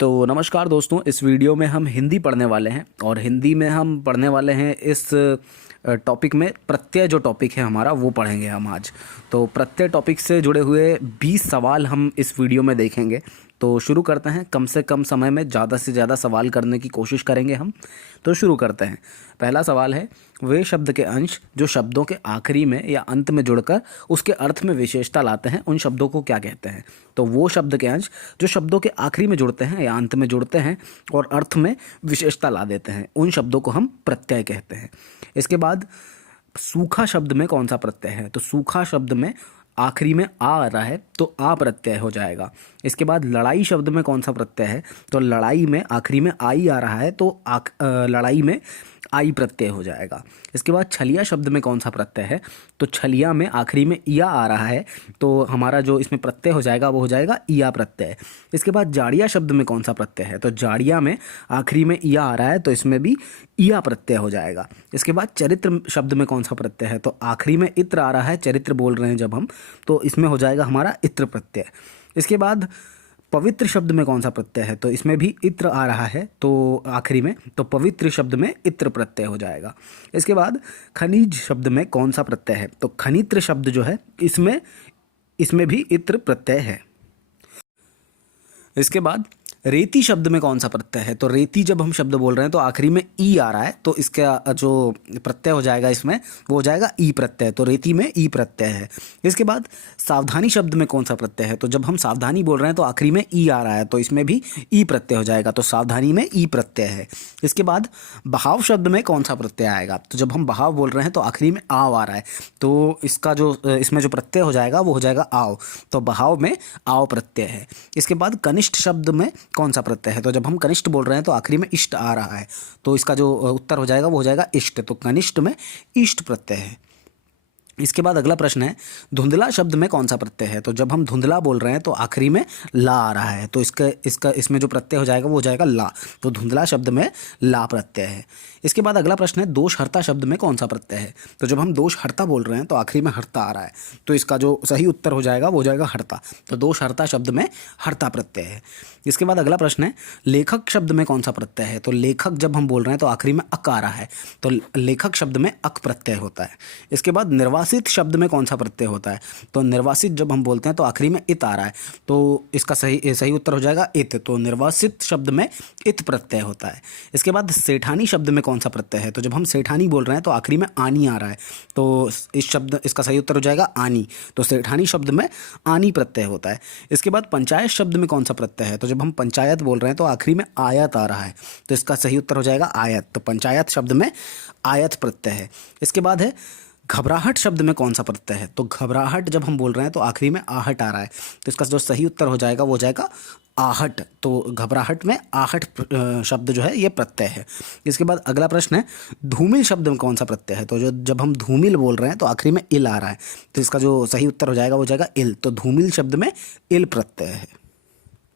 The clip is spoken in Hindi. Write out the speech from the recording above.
तो नमस्कार दोस्तों, इस वीडियो में हम हिंदी पढ़ने वाले हैं और हिंदी में हम पढ़ने वाले हैं इस टॉपिक में प्रत्यय जो टॉपिक है हमारा वो पढ़ेंगे हम आज। तो प्रत्यय टॉपिक से जुड़े हुए 20 सवाल हम इस वीडियो में देखेंगे। तो शुरू करते हैं। कम से कम समय में ज़्यादा से ज़्यादा सवाल करने की कोशिश करेंगे हम। तो शुरू करते हैं। पहला सवाल है, वे शब्द के अंश जो शब्दों के आखिरी में या अंत में जुड़कर उसके अर्थ में विशेषता लाते हैं उन शब्दों को क्या कहते हैं। तो वो शब्द के अंश जो शब्दों के आखिरी में जुड़ते हैं या अंत में जुड़ते हैं और अर्थ में विशेषता ला देते हैं उन शब्दों को हम प्रत्यय कहते हैं। इसके बाद सूखा शब्द में कौन सा प्रत्यय है। तो सूखा शब्द में आखिरी में आ रहा है तो आ प्रत्यय हो जाएगा। इसके बाद लड़ाई शब्द में कौन सा प्रत्यय है। तो लड़ाई में आखिरी में आई आ रहा है तो लड़ाई में आई प्रत्यय हो जाएगा। इसके बाद छलिया शब्द में कौन सा प्रत्यय है। तो छलिया में आखिरी में इया आ रहा है तो हमारा जो इसमें प्रत्यय हो जाएगा वो हो जाएगा इया प्रत्यय। इसके बाद जाड़िया शब्द में कौन सा प्रत्यय है। तो जाड़िया में आखिरी में इया आ रहा है तो इसमें भी इया प्रत्यय हो जाएगा। इसके बाद चरित्र शब्द में कौन सा प्रत्यय है। तो आखिरी में इत्र आ रहा है, चरित्र बोल रहे हैं जब हम, तो इसमें हो जाएगा हमारा इत्र प्रत्यय। इसके बाद पवित्र शब्द में कौन सा प्रत्यय है। तो इसमें भी इत्र आ रहा है तो आखिरी में, तो पवित्र शब्द में इत्र प्रत्यय हो जाएगा। इसके बाद खनिज शब्द में कौन सा प्रत्यय है। तो खनित्र शब्द जो है इसमें भी इत्र प्रत्यय है। इसके बाद रेती शब्द में कौन सा प्रत्यय है। तो रेती जब हम शब्द बोल रहे हैं तो आखिरी में ई आ रहा है तो इसका जो प्रत्यय हो जाएगा इसमें वो हो जाएगा ई प्रत्यय। तो रेती में ई प्रत्यय है। इसके बाद सावधानी शब्द में कौन सा प्रत्यय है। तो जब हम सावधानी बोल रहे हैं तो आखिरी में ई आ रहा है तो इसमें भी ई प्रत्यय हो जाएगा। तो सावधानी में ई प्रत्यय है। इसके बाद बहाव शब्द में कौन सा प्रत्यय आएगा। तो जब हम बहाव बोल रहे हैं तो आखिरी में आव आ रहा है तो इसमें जो प्रत्यय हो जाएगा वो हो जाएगा आव। तो बहाव में आव प्रत्यय है। इसके बाद कनिष्ठ शब्द में कौन सा प्रत्यय है। तो जब हम कनिष्ठ बोल रहे हैं तो आखिरी में इष्ट आ रहा है तो इसका जो उत्तर हो जाएगा वो हो जाएगा इष्ट। तो कनिष्ठ में इष्ट प्रत्यय है। इसके बाद अगला प्रश्न है, धुंधला शब्द में कौन सा प्रत्यय है। तो जब हम धुंधला बोल रहे हैं तो आखिरी में ला आ रहा है तो इसमें जो प्रत्यय हो जाएगा वो हो जाएगा ला। तो धुंधला शब्द में ला प्रत्यय है। इसके बाद अगला प्रश्न है, दोषहर्ता शब्द में कौन सा प्रत्यय है। तो जब हम दोषहर्ता बोल रहे हैं तो आखिरी में हर्ता आ रहा है तो इसका जो सही उत्तर हो जाएगा वो हो जाएगा हर्ता। तो दोषहर्ता शब्द में हर्ता प्रत्यय है। इसके बाद अगला प्रश्न है, लेखक शब्द में कौन सा प्रत्यय है। तो लेखक जब हम बोल रहे हैं तो आखिरी में अक आ रहा है तो लेखक शब्द में अक प्रत्यय होता है। इसके बाद निर्वासित शब्द में कौन सा प्रत्यय होता है। तो निर्वासित जब हम बोलते हैं तो आखिरी में इत आ रहा है तो इसका सही उत्तर हो जाएगा इत। तो निर्वासित शब्द में इत प्रत्यय होता है। इसके बाद सेठानी शब्द में कौन सा प्रत्यय है। तो जब हम सेठानी बोल रहे हैं तो आखिरी में आनी आ रहा है तो इसका सही उत्तर हो जाएगा आनी। तो सेठानी शब्द में आनी प्रत्यय होता है। इसके बाद पंचायत शब्द में कौन सा प्रत्यय है। तो जब हम पंचायत बोल रहे हैं तो आखिरी में आयत आ रहा है तो इसका सही उत्तर हो जाएगा आयत। तो पंचायत शब्द में आयत प्रत्यय है। इसके बाद है, घबराहट शब्द में कौन सा प्रत्यय है। तो घबराहट जब हम बोल रहे हैं तो आखिरी में आहट आ रहा है तो इसका जो सही उत्तर हो जाएगा वो हो जाएगा आहट। तो घबराहट में आहट शब्द जो है ये प्रत्यय है। इसके बाद अगला प्रश्न है, धूमिल शब्द में कौन सा प्रत्यय है। तो जब हम धूमिल बोल रहे हैं तो आखिरी में इल आ रहा है तो इसका जो सही उत्तर हो जाएगा वो हो जाएगा इल। तो धूमिल शब्द में इल प्रत्यय है।